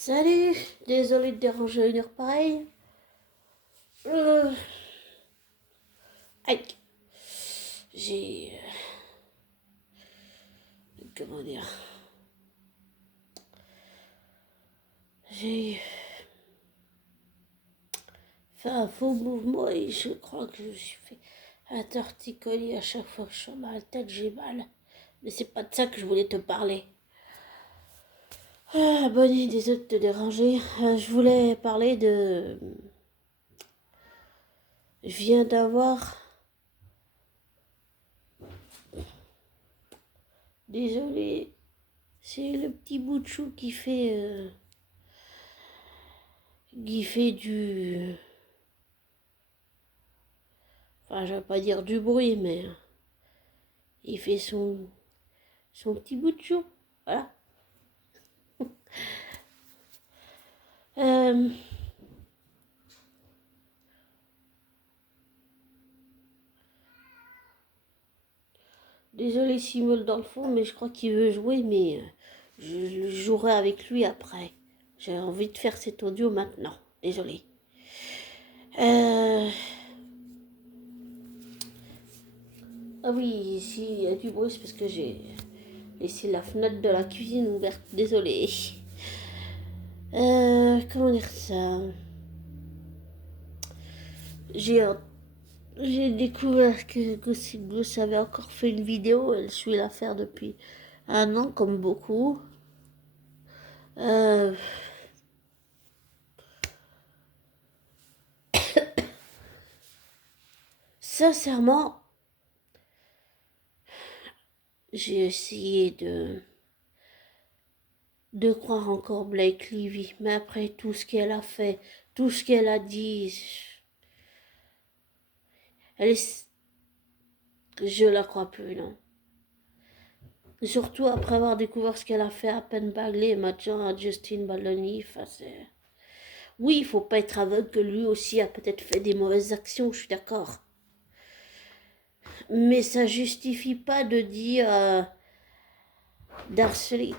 Salut, désolé de déranger à une heure pareille. Euh, aïe, j'ai... comment dire? J'ai fait un faux mouvement et je crois que je me suis fait un torticolis à chaque fois que je suis dans la tête, j'ai mal. Mais c'est pas de ça que je voulais te parler. Ah, Bonnie, désolé de te déranger. Je voulais parler de... Je viens d'avoir... Désolé, c'est le petit bout de chou qui fait du... Enfin, je vais pas dire du bruit, mais il fait son petit bout de chou. Voilà. Euh, désolé Simol dans le fond, mais je crois qu'il veut jouer, mais je le jouerai avec lui après. J'ai envie de faire cet audio maintenant. Désolé. Euh, ah oui, s'il y a du bruit, c'est parce que j'ai laissé la fenêtre de la cuisine ouverte. Désolé. Comment dire ça? J'ai J'ai découvert que Gossip Goose avait encore fait une vidéo. Elle suit l'affaire depuis un an, comme beaucoup. Euh, sincèrement, j'ai essayé de croire encore Blake Lively. Mais après tout ce qu'elle a fait, tout ce qu'elle a dit, elle est, je la crois plus, non. Surtout après avoir découvert ce qu'elle a fait à Penn Bagley et maintenant à Justin Baldoni. Enfin, oui, il faut pas être aveugle que lui aussi a peut-être fait des mauvaises actions, je suis d'accord. Mais ça justifie pas de dire d'harceler.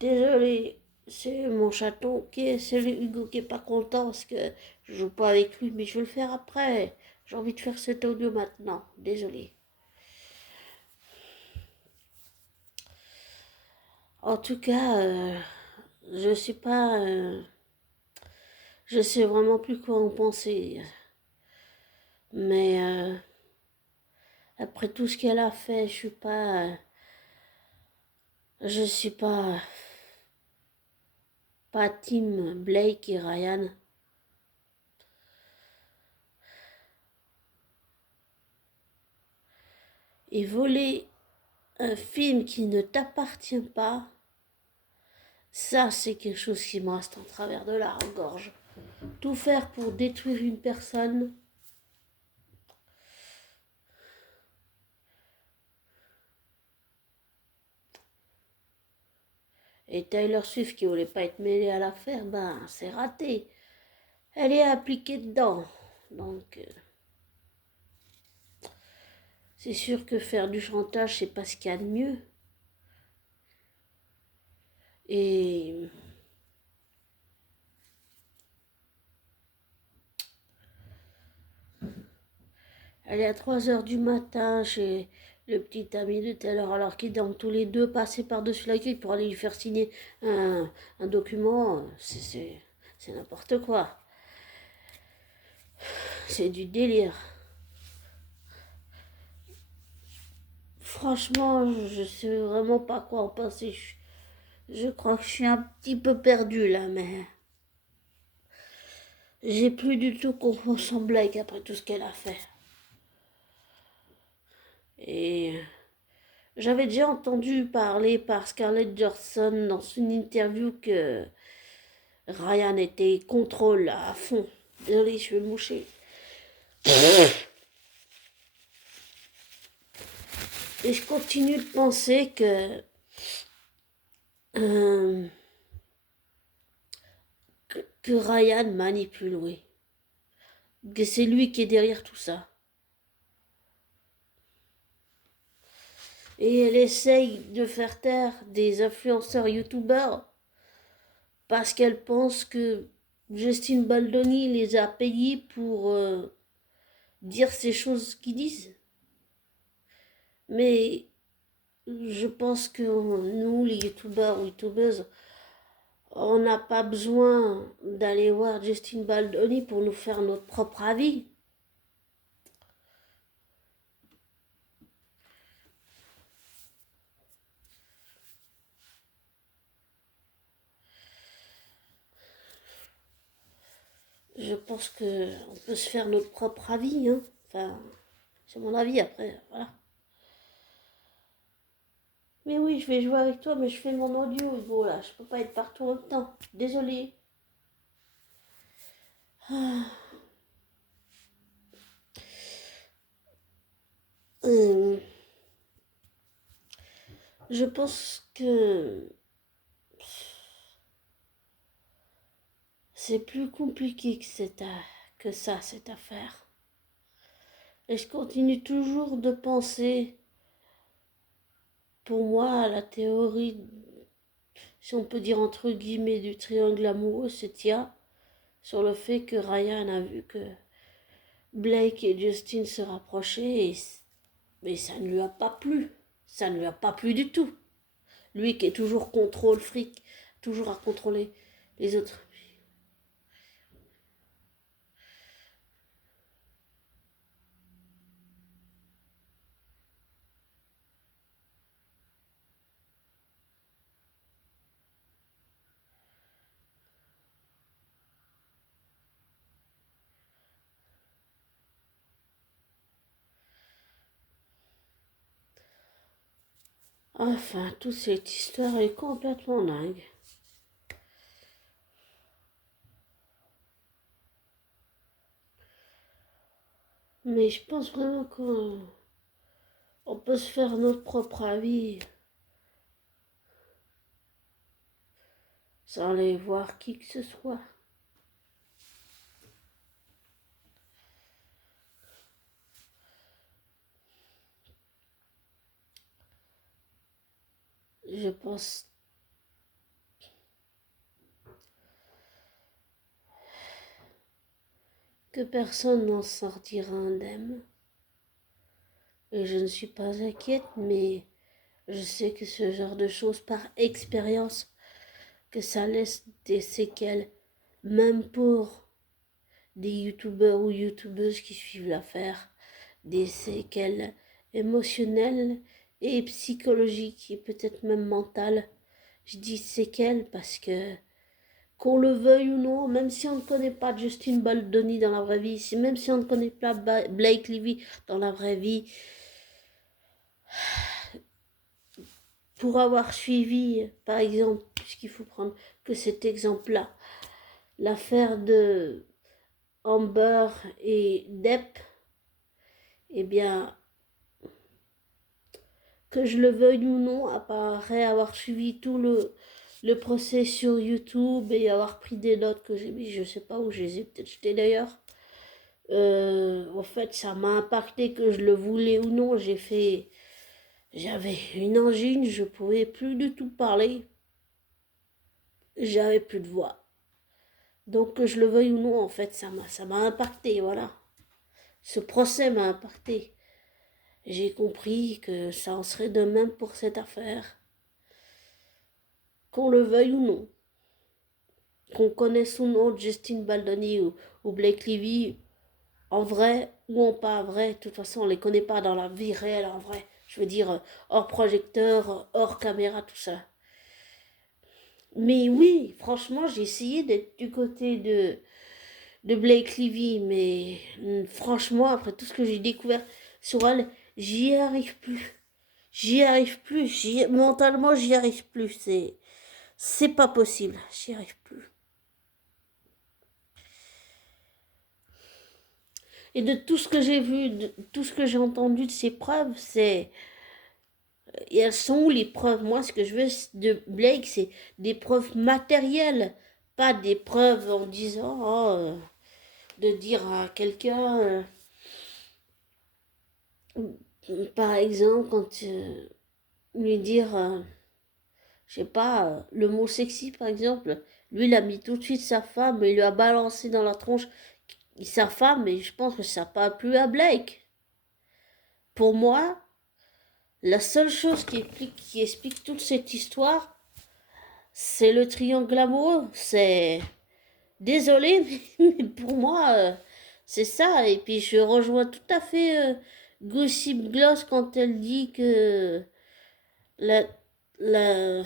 Désolé, c'est mon chaton c'est le Hugo qui est pas content parce que je joue pas avec lui, mais je vais le faire après. J'ai envie de faire cet audio maintenant. Désolé. En tout cas, je sais pas, je sais vraiment plus quoi en penser. Mais après tout ce qu'elle a fait, je suis pas team Blake et Ryan. Et voler un film qui ne t'appartient pas, ça c'est quelque chose qui me reste en travers de la gorge. Tout faire pour détruire une personne, et Taylor Swift qui voulait pas être mêlée à l'affaire, ben c'est raté. Elle est appliquée dedans. Donc c'est sûr que faire du chantage, c'est pas ce qu'il y a de mieux. Et elle est à 3 heures du matin chez le petit ami de Taylor, alors qu'ils dorment tous les deux, passer par-dessus la grille pour aller lui faire signer un document. C'est n'importe quoi. C'est du délire. Franchement, je sais vraiment pas quoi en penser. Je crois que je suis un petit peu perdue là, mais j'ai plus du tout confiance en Blake après tout ce qu'elle a fait. Et j'avais déjà entendu parler par Scarlett Johansson dans une interview que Ryan était contrôle à fond. Désolée, je vais me moucher. Et je continue de penser euh, que Ryan manipule, oui. Que c'est lui qui est derrière tout ça. Et elle essaye de faire taire des influenceurs youtubeurs parce qu'elle pense que Justine Baldoni les a payés pour dire ces choses qu'ils disent. Mais je pense que nous, les youtubeurs ou youtubeuses, on n'a pas besoin d'aller voir Justine Baldoni pour nous faire notre propre avis. Je pense que on peut se faire notre propre avis, hein. Enfin, c'est mon avis après, voilà. Mais oui, je vais jouer avec toi, mais je fais mon audio, Hugo, là. Je peux pas être partout en même temps. Désolée. Ah. Euh, je pense que c'est plus compliqué que ça, cette affaire. Et je continue toujours de penser, pour moi, la théorie, si on peut dire entre guillemets, du triangle amoureux se tient sur le fait que Ryan a vu que Blake et Justin se rapprochaient, mais ça ne lui a pas plu. Ça ne lui a pas plu du tout. Lui qui est toujours contrôle fric, toujours à contrôler les autres. Enfin, toute cette histoire est complètement dingue. Mais je pense vraiment qu'on peut se faire notre propre avis sans aller voir qui que ce soit. Je pense que personne n'en sortira indemne. Et je ne suis pas inquiète, mais je sais que ce genre de choses, par expérience, que ça laisse des séquelles, même pour des youtubeurs ou youtubeuses qui suivent l'affaire, des séquelles émotionnelles et psychologiques et peut-être même mentales. Je dis séquelles parce que, qu'on le veuille ou non, même si on ne connaît pas Justin Baldoni dans la vraie vie, même si on ne connaît pas Blake Lively dans la vraie vie, pour avoir suivi, par exemple, puisqu'il faut prendre que cet exemple-là, l'affaire de Amber et Depp, eh bien, que je le veuille ou non, après avoir suivi tout le procès sur YouTube et avoir pris des notes que j'ai mis, je sais pas où je les ai peut-être jetées d'ailleurs. En fait, ça m'a impacté que je le voulais ou non. J'avais une angine, je pouvais plus du tout parler. J'avais plus de voix. Donc que je le veuille ou non, en fait, ça m'a impacté, voilà. Ce procès m'a impacté. J'ai compris que ça en serait de même pour cette affaire. Qu'on le veuille ou non. Qu'on connaisse ou non Justine Baldoni ou Blake Lively, en vrai ou en pas vrai, de toute façon on les connaît pas dans la vie réelle en vrai. Je veux dire, hors projecteur, hors caméra, tout ça. Mais oui, franchement, j'ai essayé d'être du côté de Blake Lively, mais franchement, après tout ce que j'ai découvert sur elle, j'y arrive plus. J'y arrive plus. Mentalement, j'y arrive plus. C'est pas possible. J'y arrive plus. Et de tout ce que j'ai vu, de tout ce que j'ai entendu de ces preuves, et elles sont où les preuves? Moi, ce que je veux de Blake, c'est des preuves matérielles, pas des preuves en disant, de dire à quelqu'un, par exemple, quand lui dire, je sais pas, le mot sexy par exemple. Lui, il a mis tout de suite sa femme et il lui a balancé dans la tronche sa femme et je pense que ça n'a pas plu à Blake. Pour moi, la seule chose qui explique toute cette histoire, c'est le triangle amoureux. C'est... Désolé, mais pour moi, c'est ça. Et puis je rejoins tout à fait Gossip Gloss quand elle dit que la, la,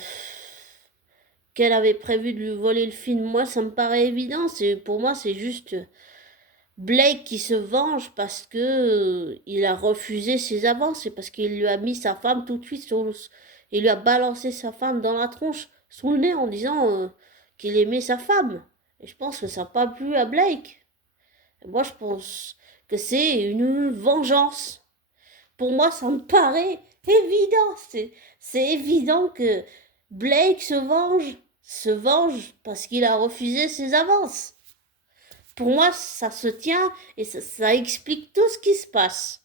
qu'elle avait prévu de lui voler le film. Moi, ça me paraît évident. Pour moi, c'est juste Blake qui se venge parce que il a refusé ses avances et parce qu'il lui a mis sa femme tout de suite il lui a balancé sa femme dans la tronche, sous le nez, en disant qu'il aimait sa femme. Et je pense que ça n'a pas plu à Blake. Et moi, je pense que c'est une vengeance. Pour moi, ça me paraît évident. C'est évident que Blake se venge parce qu'il a refusé ses avances. Pour moi, ça se tient et ça explique tout ce qui se passe.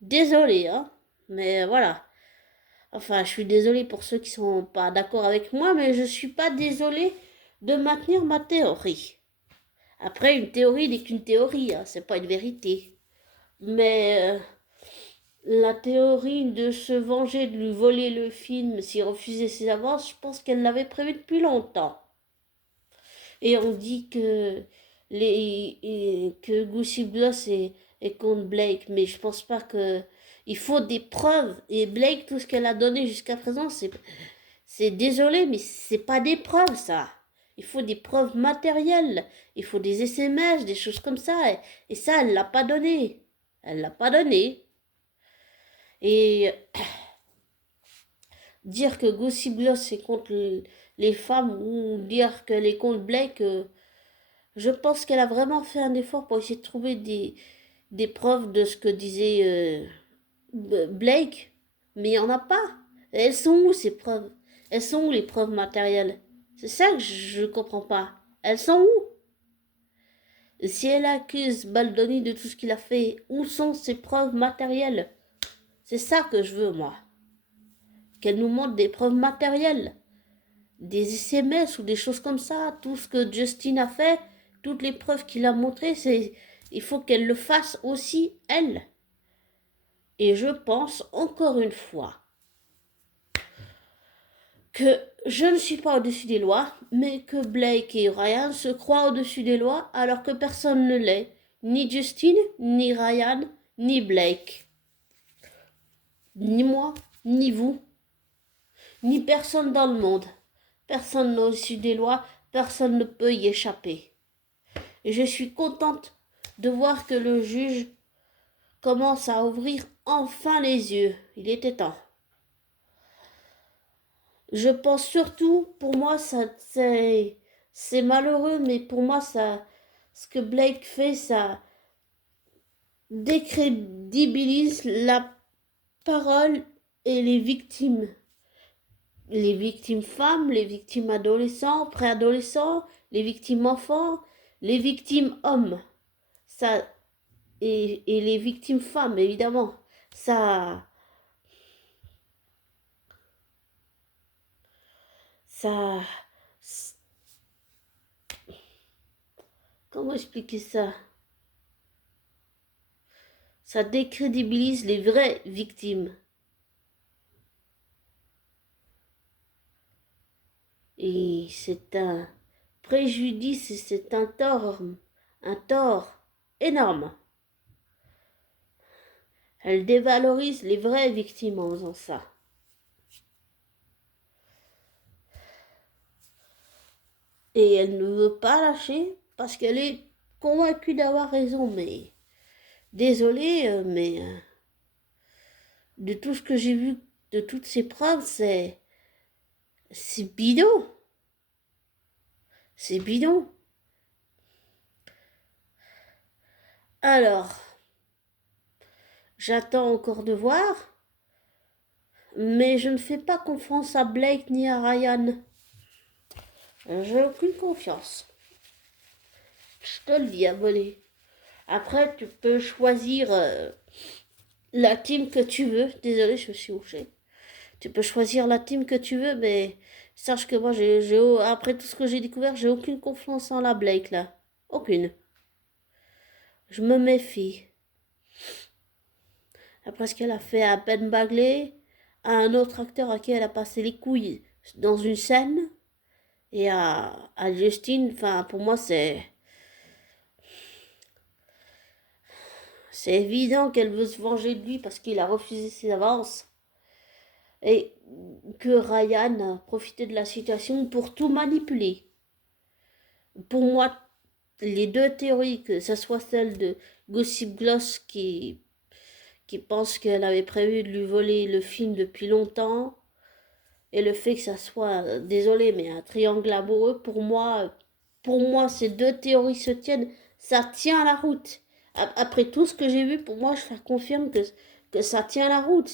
Désolé, hein, mais voilà. Enfin, je suis désolée pour ceux qui sont pas d'accord avec moi, mais je suis pas désolée de maintenir ma théorie. Après, une théorie n'est qu'une théorie, hein, c'est pas une vérité. Mais la théorie de se venger, de lui voler le film s'il refusait ses avances, je pense qu'elle l'avait prévu depuis longtemps. Et on dit que que Gossip Gloss est contre Blake, mais je pense pas que il faut des preuves. Et Blake, tout ce qu'elle a donné jusqu'à présent, c'est désolé, mais c'est pas des preuves ça. Il faut des preuves matérielles. Il faut des SMS, des choses comme ça. Et ça, elle l'a pas donné. Elle l'a pas donné. Et dire que Gossip Gloss est contre les femmes ou dire qu'elle est contre Blake, je pense qu'elle a vraiment fait un effort pour essayer de trouver des preuves de ce que disait Blake, mais il n'y en a pas. Elles sont où ces preuves? Elles sont où les preuves matérielles? C'est ça que je comprends pas. Elles sont où? Si elle accuse Baldoni de tout ce qu'il a fait, où sont ses preuves matérielles? C'est ça que je veux, moi. Qu'elle nous montre des preuves matérielles. Des SMS ou des choses comme ça. Tout ce que Justin a fait, toutes les preuves qu'il a montrées, il faut qu'elle le fasse aussi, elle. Et je pense, encore une fois, que je ne suis pas au-dessus des lois, mais que Blake et Ryan se croient au-dessus des lois alors que personne ne l'est. Ni Justin, ni Ryan, ni Blake. Ni moi, ni vous, ni personne dans le monde. Personne n'est au-dessus des lois, personne ne peut y échapper. Et je suis contente de voir que le juge commence à ouvrir enfin les yeux. Il était temps. Je pense surtout, pour moi, c'est malheureux, mais pour moi, ce que Blake fait, ça décrédibilise la parole et les victimes. Les victimes femmes, les victimes adolescents, préadolescents, les victimes enfants, les victimes hommes. Ça, et les victimes femmes, évidemment. Ça, ça, comment expliquer ça? Ça décrédibilise les vraies victimes. Et c'est un préjudice et c'est un tort énorme. Elle dévalorise les vraies victimes en faisant ça. Et elle ne veut pas lâcher parce qu'elle est convaincue d'avoir raison. Mais désolée, mais de tout ce que j'ai vu, de toutes ces preuves, c'est bidon. C'est bidon. Alors, j'attends encore de voir, mais je ne fais pas confiance à Blake ni à Ryan. J'ai aucune confiance. Je te le dis, abonné. Après, tu peux choisir la team que tu veux. Désolé, je me suis mouchée. Tu peux choisir la team que tu veux, mais sache que moi, après tout ce que j'ai découvert, j'ai aucune confiance en la Blake, là. Aucune. Je me méfie. Après ce qu'elle a fait à Ben Bagley, à un autre acteur à qui elle a passé les couilles dans une scène, et à Justin, enfin, pour moi, c'est évident qu'elle veut se venger de lui parce qu'il a refusé ses avances. Et que Ryan a profité de la situation pour tout manipuler. Pour moi, les deux théories, que ce soit celle de Gossip Gloss qui pense qu'elle avait prévu de lui voler le film depuis longtemps, et le fait que ça soit, désolé, mais un triangle amoureux, pour moi, ces deux théories se tiennent, ça tient la route. Après tout ce que j'ai vu, pour moi, ça confirme que ça tient la route.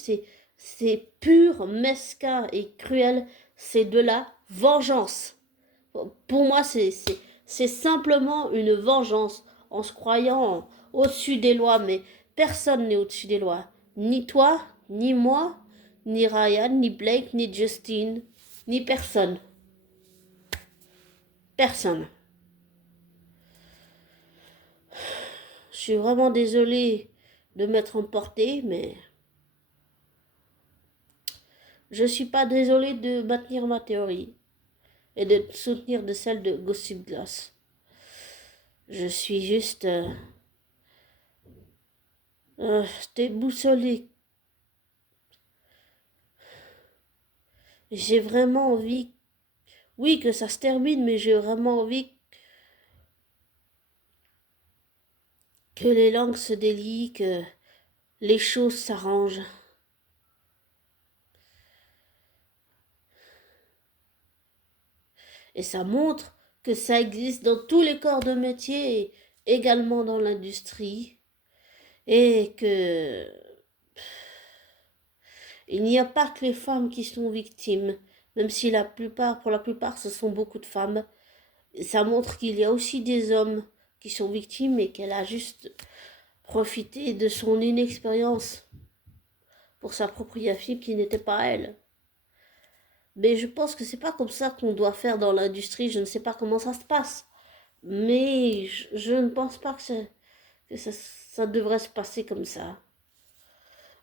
C'est pur, mesquin et cruel. C'est de la vengeance. Pour moi, c'est simplement une vengeance en se croyant au-dessus des lois, mais personne n'est au-dessus des lois. Ni toi, ni moi, ni Ryan, ni Blake, ni Justine, ni personne. Personne. Je suis vraiment désolée de m'être emportée, mais je suis pas désolée de maintenir ma théorie et de soutenir de celle de Gossip Glass. Je suis juste déboussolée. J'ai vraiment envie, oui, que ça se termine, mais j'ai vraiment envie que les langues se délient, que les choses s'arrangent. Et ça montre que ça existe dans tous les corps de métier, et également dans l'industrie, et que il n'y a pas que les femmes qui sont victimes, même si pour la plupart, ce sont beaucoup de femmes. Ça montre qu'il y a aussi des hommes qui sont victimes et qu'elle a juste profité de son inexpérience pour s'approprier fille qui n'était pas elle. Mais je pense que c'est pas comme ça qu'on doit faire dans l'industrie. Je ne sais pas comment ça se passe. Mais je ne pense pas que ça devrait se passer comme ça.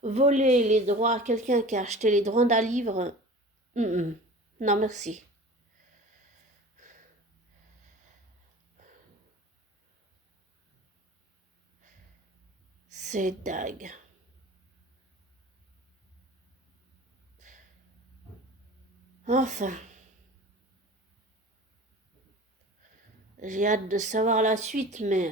Voler les droits à quelqu'un qui a acheté les droits d'un livre, non merci. C'est dingue. Enfin, j'ai hâte de savoir la suite, mais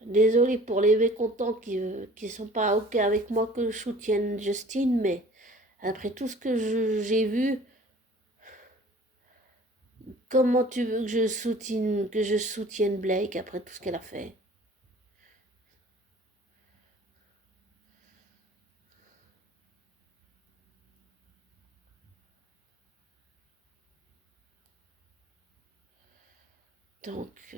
désolé pour les mécontents qui sont pas ok avec moi que je soutienne Justine, mais après tout ce que j'ai vu, comment tu veux que je soutienne Blake après tout ce qu'elle a fait? Donc,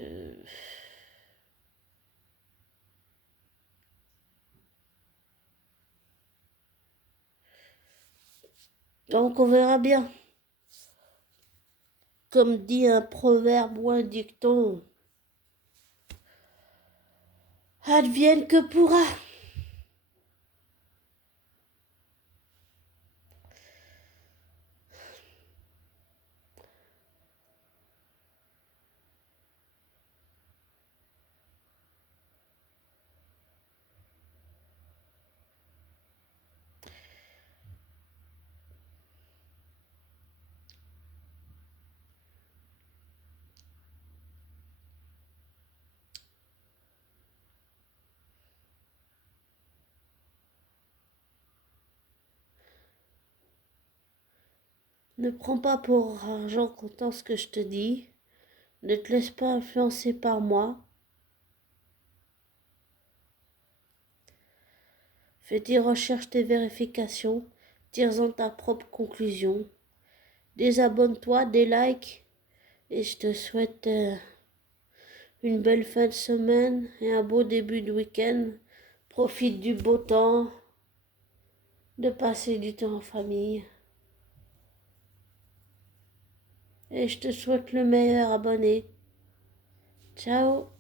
donc on verra bien. Comme dit un proverbe ou un dicton, advienne que pourra. Ne prends pas pour argent comptant ce que je te dis. Ne te laisse pas influencer par moi. Fais tes recherches, tes vérifications. Tire-en ta propre conclusion. Désabonne-toi, des likes. Et je te souhaite une belle fin de semaine et un beau début de week-end. Profite du beau temps. de passer du temps en famille. Et je te souhaite le meilleur, abonné. Ciao.